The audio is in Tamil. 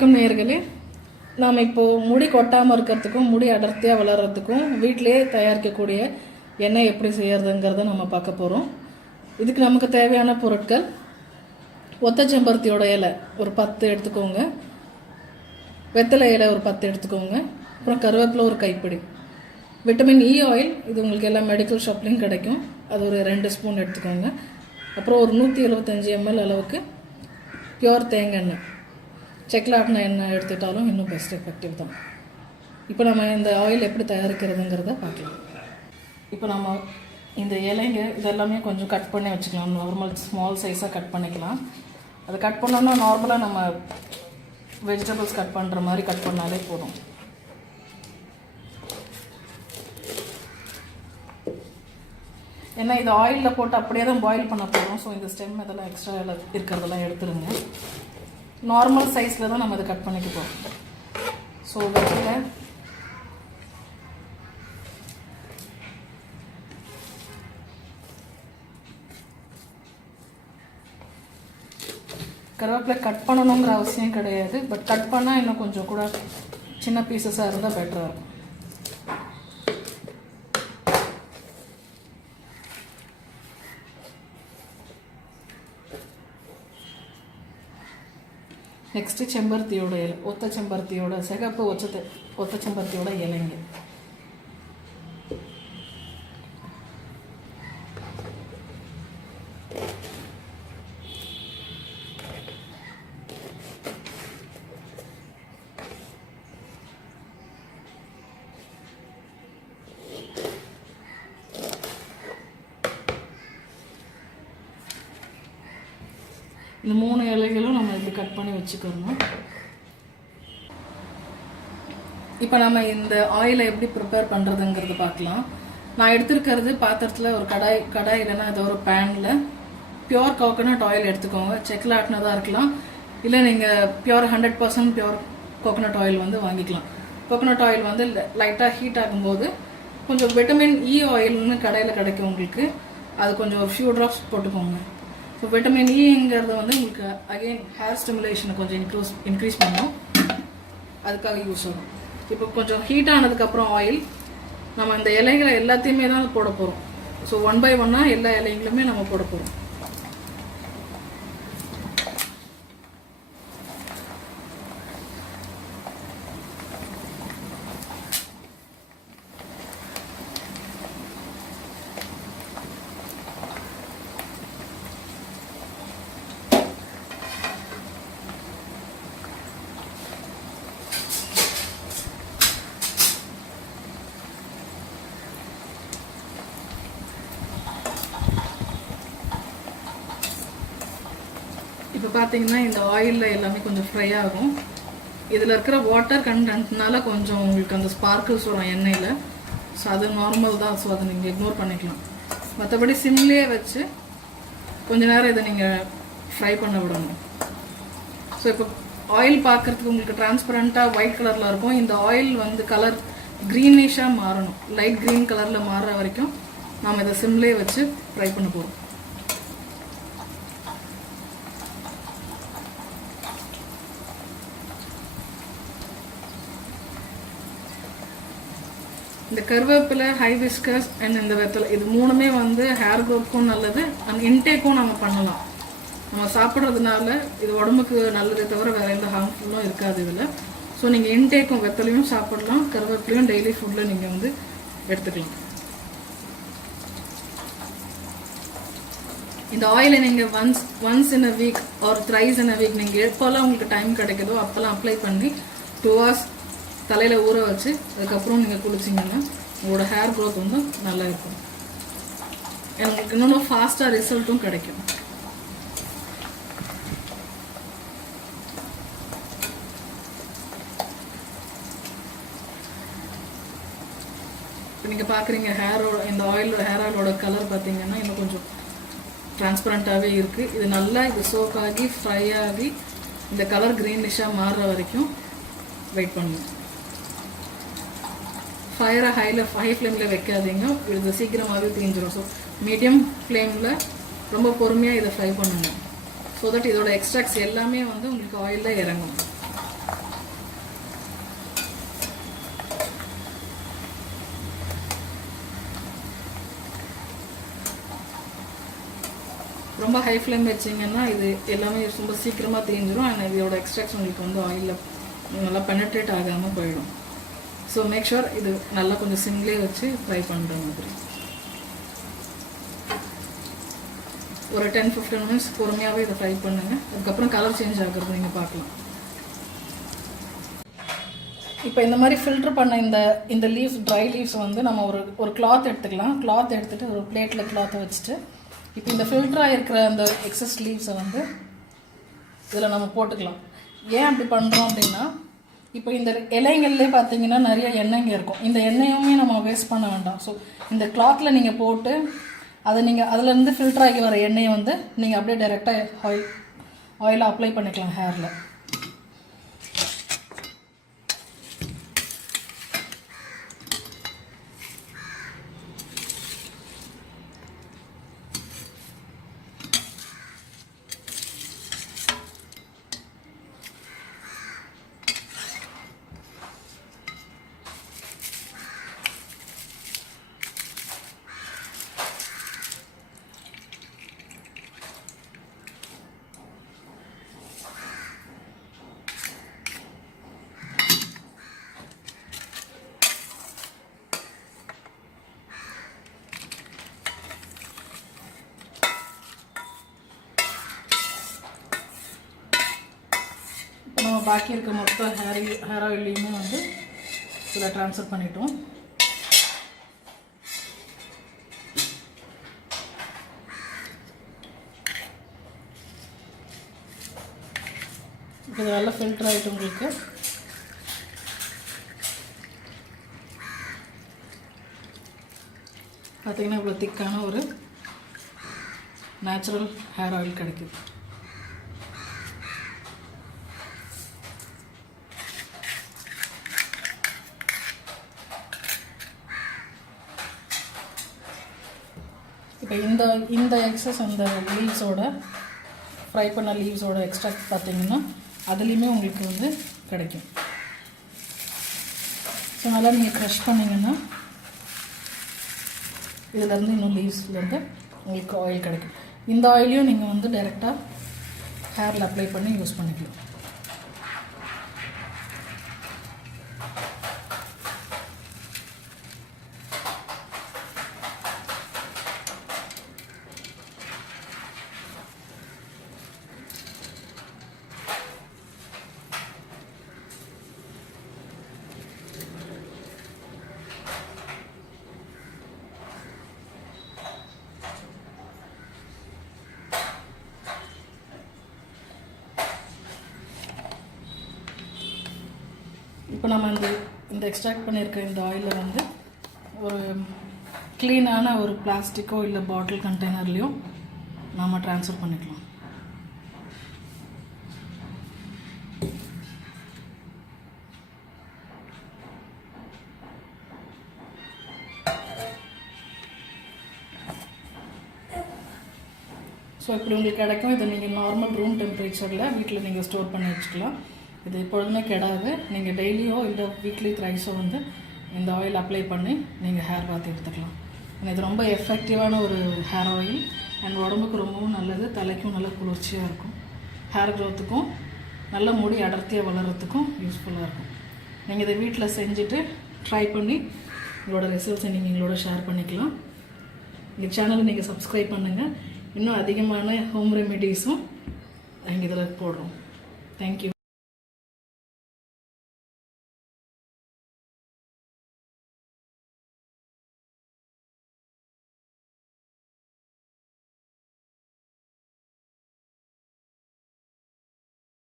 வணக்கம் நேயர்களே. நாம் இப்போது முடி கொட்டாமல் இருக்கிறதுக்கும் முடி அடர்த்தியாக வளர்கிறதுக்கும் வீட்டிலேயே தயாரிக்கக்கூடிய எண்ணெய் எப்படி செய்யறதுங்கிறத நம்ம பார்க்க போகிறோம். இதுக்கு நமக்கு தேவையான பொருட்கள்: ஒத்த செம்பருத்தியோட இலை ஒரு 10 எடுத்துக்கோங்க, வெத்தலை இலை ஒரு 10 எடுத்துக்கோங்க, அப்புறம் கருவேப்பிலை ஒரு கைப்பிடி, விட்டமின் இ ஆயில், இது உங்களுக்கு எல்லா மெடிக்கல் ஷாப்லேயும் கிடைக்கும், அது ஒரு 2 ஸ்பூன் எடுத்துக்கோங்க. அப்புறம் ஒரு 175 ml அளவுக்கு பியோர் தேங்காய் எண்ணெய், செக்கில் ஆட்டின எண்ணெய் எடுத்துட்டாலும் இன்னும் பெஸ்ட் எஃபெக்டிவ் தான். இப்போ நம்ம இந்த ஆயில் எப்படி தயாரிக்கிறதுங்கிறத பார்க்கலாம். இப்போ நம்ம இந்த இலைங்க இதெல்லாமே கொஞ்சம் கட் பண்ணி வச்சுக்கலாம். நார்மல் ஸ்மால் சைஸாக கட் பண்ணிக்கலாம். அதை கட் பண்ணோன்னா நார்மலாக நம்ம வெஜிடபிள்ஸ் கட் பண்ணுற மாதிரி கட் பண்ணாலே போதும். ஏன்னா இது ஆயிலில் போட்டு அப்படியே தான் பாயில் பண்ண போகிறோம். ஸோ இந்த ஸ்டெம் இதெல்லாம் எக்ஸ்ட்ரா இருக்கிறதெல்லாம் எடுத்துருங்க. நார்மல் சைஸில் தான் நம்ம இதை கட் பண்ணிக்க போகிறோம். ஸோ வெத்தலை, கருவேப்பிலை கட் பண்ணணுங்கிற அவசியம் கிடையாது. பட் கட் பண்ணால் இன்னும் கொஞ்சம் கூட சின்ன பீசஸாக இருந்தால் பெட்டராக இருக்கும். நெக்ஸ்ட்டு செம்பருத்தியோட இலை, ஒத்த செம்பருத்தியோட சிகப்பு ஒத்த செம்பருத்தியோட இலைங்க. இந்த 3 இலைகளும் நம்ம இப்படி கட் பண்ணி வச்சுக்கணும். இப்போ நம்ம இந்த ஆயிலை எப்படி ப்ரிப்பேர் பண்ணுறதுங்கிறது பார்க்கலாம். நான் எடுத்துருக்கிறது பாத்திரத்தில் ஒரு கடாய் இல்லைன்னா ஏதோ ஒரு பேனில் பியோர் கோகோனட் ஆயில் எடுத்துக்கோங்க. செக்கில் ஆட்டினதாக இருக்கலாம், இல்லை நீங்கள் பியோர் 100% பியோர் கோகோனட் ஆயில் வந்து வாங்கிக்கலாம். கோகோனட் ஆயில் வந்து லைட்டாக ஹீட் ஆகும்போது கொஞ்சம் விட்டமின் இ ஆயில்னு கடையில் கிடைக்கும் உங்களுக்கு, அது கொஞ்சம் ஒரு ஃபியூ ட்ராப்ஸ் போட்டுக்கோங்க. ஸோ விட்டமின் இங்கிறது வந்து உங்களுக்கு அகெயின் ஹேர் ஸ்டிமுலேஷனை கொஞ்சம் இன்க்ரீஸ் பண்ணும், அதுக்காக யூஸ் ஆகும். இப்போ கொஞ்சம் ஹீட் ஆனதுக்கப்புறம் ஆயில் நம்ம இந்த இலைகளை எல்லாத்தையுமே தான் போட போகிறோம். ஸோ 1 by 1 எல்லா இலைங்களுமே நம்ம போட போகிறோம். இப்போ பார்த்தீங்கன்னா இந்த ஆயிலில் எல்லாமே கொஞ்சம் ஃப்ரை ஆகும். இதில் இருக்கிற வாட்டர் கண்டென்ட்னால கொஞ்சம் உங்களுக்கு அந்த ஸ்பார்க்கிள்ஸ் வரும் எண்ணெயில். ஸோ அது நார்மல் தான், ஸோ அதை நீங்கள் இக்னோர் பண்ணிக்கலாம். மற்றபடி சிம்லேயே வச்சு கொஞ்சம் நேரம் இதை நீங்கள் ஃப்ரை பண்ண விடணும். ஸோ இப்போ ஆயில் பார்க்குறதுக்கு உங்களுக்கு டிரான்ஸ்பரண்ட்டாக ஒயிட் கலரில் இருக்கும். இந்த ஆயில் வந்து கலர் க்ரீனிஷாக மாறணும், லைட் க்ரீன் கலரில் மாறுற வரைக்கும் நாம் இதை சிம்லேயே வச்சு ஃப்ரை பண்ண போகிறோம். இந்த கருவேப்பிலை, ஹைபிஸ்கஸ் அண்ட் இந்த வெத்தலை, இது 3மே வந்து ஹேர் க்ரோத்துக்கும் நல்லது, அண்ட் இன்டேக்கும் நம்ம பண்ணலாம். நம்ம சாப்பிட்றதுனால இது உடம்புக்கு நல்லதே தவிர வேறு எந்த ஹார்ம்ஃபுல்லும் இருக்காது இதில். ஸோ நீங்கள் இன்டேக்கும் வெத்தலையும் சாப்பிடலாம், கருவேப்பிலையும் டெய்லி ஃபுட்டில் நீங்கள் வந்து எடுத்துக்கலாம். இந்த ஆயிலை நீங்கள் once in a week or thrice in a week நீங்கள் எப்போல்லாம் உங்களுக்கு டைம் கிடைக்குதோ அப்போல்லாம் அப்ளை பண்ணி 2 hours தலையில் ஊற வச்சு அதுக்கப்புறம் நீங்கள் குளிச்சிங்கன்னா உங்களோட ஹேர் க்ரோத் வந்து நல்லா இருக்கும். எனக்கு இன்னொன்று ஃபாஸ்ட்டாக ரிசல்ட்டும் கிடைக்கும். இப்போ நீங்கள் பார்க்குறீங்க இந்த ஹேர் ஆயிலோட கலர் பார்த்தீங்கன்னா இன்னும் கொஞ்சம் டிரான்ஸ்பரண்ட்டாகவே இருக்குது. இது நல்லா சோக் ஆகி ஃப்ரை ஆகி இந்த கலர் க்ரீனிஷாக மாறுற வரைக்கும் வெயிட் பண்ணுங்க. ஃபயரை ஹை ஃப்ளேமில் வைக்காதீங்க, இது சீக்கிரமாகவே தீஞ்சிடும். ஸோ மீடியம் ஃப்ளேமில் ரொம்ப பொறுமையாக இதை ஃப்ரை பண்ணுங்க. ஸோ தட் இதோட எக்ஸ்ட்ராக்ட்ஸ் எல்லாமே வந்து உங்களுக்கு ஆயிலில் இறங்கும். ரொம்ப ஹை ஃப்ளேம் வச்சிங்கன்னா இது எல்லாமே ரொம்ப சீக்கிரமாக தீஞ்சிடும். அண்ட் இதோட எக்ஸ்ட்ராக்ஷன் உங்களுக்கு வந்து ஆயிலில் நல்லா பெனட்ரேட் ஆகாமல் போயிடும். ஸோ மேக் ஷுர் இது நல்லா கொஞ்சம் சிம்லேயே வச்சு ஃப்ரை பண்ணுற மாதிரி. ஒரு 10-15 மினிட்ஸ் பொறுமையாகவே இதை ஃப்ரை பண்ணுங்கள். அதுக்கப்புறம் கலர் சேஞ்ச் ஆகிறது நீங்கள் பார்க்கலாம். இப்போ இந்த மாதிரி ஃபில்ட்ரு பண்ண இந்த லீவ்ஸ், ட்ரை லீவ்ஸ் வந்து நம்ம ஒரு கிளாத் எடுத்துக்கலாம். கிளாத் எடுத்துகிட்டு ஒரு பிளேட்டில் கிளாத்தை வச்சுட்டு இப்போ இந்த ஃபில்டராக இருக்கிற அந்த எக்ஸஸ் லீவ்ஸை வந்து இதில் நம்ம போட்டுக்கலாம். ஏன் அப்படி பண்ணுறோம் அப்படின்னா, இப்போ இந்த இலைங்கள்லேயே பார்த்தீங்கன்னா நிறைய எண்ணெய்ங்க இருக்கும். இந்த எண்ணெயுமே நம்ம வேஸ்ட் பண்ண வேண்டாம். ஸோ இந்த கிளாத்தில் நீங்கள் போட்டு அதை நீங்கள் அதிலேருந்து ஃபில்டர் ஆகி வர எண்ணெயை வந்து நீங்கள் அப்படியே டைரெக்டாக ஆயிலை அப்ளை பண்ணிக்கலாம் ஹேரில். நம்ம பாக்கி இருக்க மொத்தம் ஹேர் ஆயிலையுமே வந்து இதில் ட்ரான்ஸ்ஃபர் பண்ணிட்டோம். இப்போ நல்லா ஃபில்டர் ஆகிட்டு உங்களுக்கு பார்த்தீங்கன்னா இவ்வளோ திக்கான ஒரு நேச்சுரல் ஹேர் ஆயில் கிடைக்குது. இப்போ இந்த எக்ஸஸ் அந்த லீவ்ஸோட ஃப்ரை பண்ண லீவ்ஸோட எக்ஸ்ட்ராக்ட் பார்த்தீங்கன்னா அதுலேயுமே உங்களுக்கு வந்து கிடைக்கும். ஸோ நல்லா நீங்கள் க்ரஷ் பண்ணிங்கன்னா இதிலேருந்து இன்னும் லீவ்ஸ்லேருந்து உங்களுக்கு ஆயில் கிடைக்கும். இந்த ஆயிலையும் நீங்கள் வந்து டைரெக்டாக ஹேரில் அப்ளை பண்ணி யூஸ் பண்ணிக்கலாம். இப்போ நம்ம இந்த எக்ஸ்ட்ராக்ட் பண்ணியிருக்க இந்த ஆயிலை வந்து ஒரு க்ளீனான ஒரு பிளாஸ்டிக்கோ இல்லை பாட்டில் கண்டெய்னர்லேயும் நாம் ட்ரான்ஸ்ஃபர் பண்ணிக்கலாம். ஸோ இப்படி உங்களுக்கு கிடைக்கும். இதை நீங்கள் நார்மல் ரூம் டெம்பரேச்சரில் வீட்டில் நீங்கள் ஸ்டோர் பண்ணி வச்சுக்கலாம். இது எப்பொழுதுமே கெடாது. நீங்கள் டெய்லியோ இல்லை வீக்லி த்ரைஸோ வந்து இந்த ஆயில் அப்ளை பண்ணி நீங்கள் ஹேர் பாத் எடுத்துக்கலாம். இது ரொம்ப எஃபெக்டிவான ஒரு ஹேர் ஆயில் அண்ட் உடம்புக்கு ரொம்பவும் நல்லது. தலைக்கும் நல்ல குளிர்ச்சியாக இருக்கும். ஹேர் க்ரோத்துக்கும் நல்ல முடி அடர்த்தியாக வளர்கிறதுக்கும் யூஸ்ஃபுல்லாக இருக்கும். நீங்கள் இதை வீட்டில் செஞ்சுட்டு ட்ரை பண்ணி உங்களோட ரிசல்ட்ஸை நீங்கள் எங்களோட ஷேர் பண்ணிக்கலாம். எங்கள் சேனலை நீங்கள் சப்ஸ்கிரைப் பண்ணுங்கள். இன்னும் அதிகமான ஹோம் ரெமிடிஸும் நாங்கள் இதில் போடுறோம். தேங்க்யூ.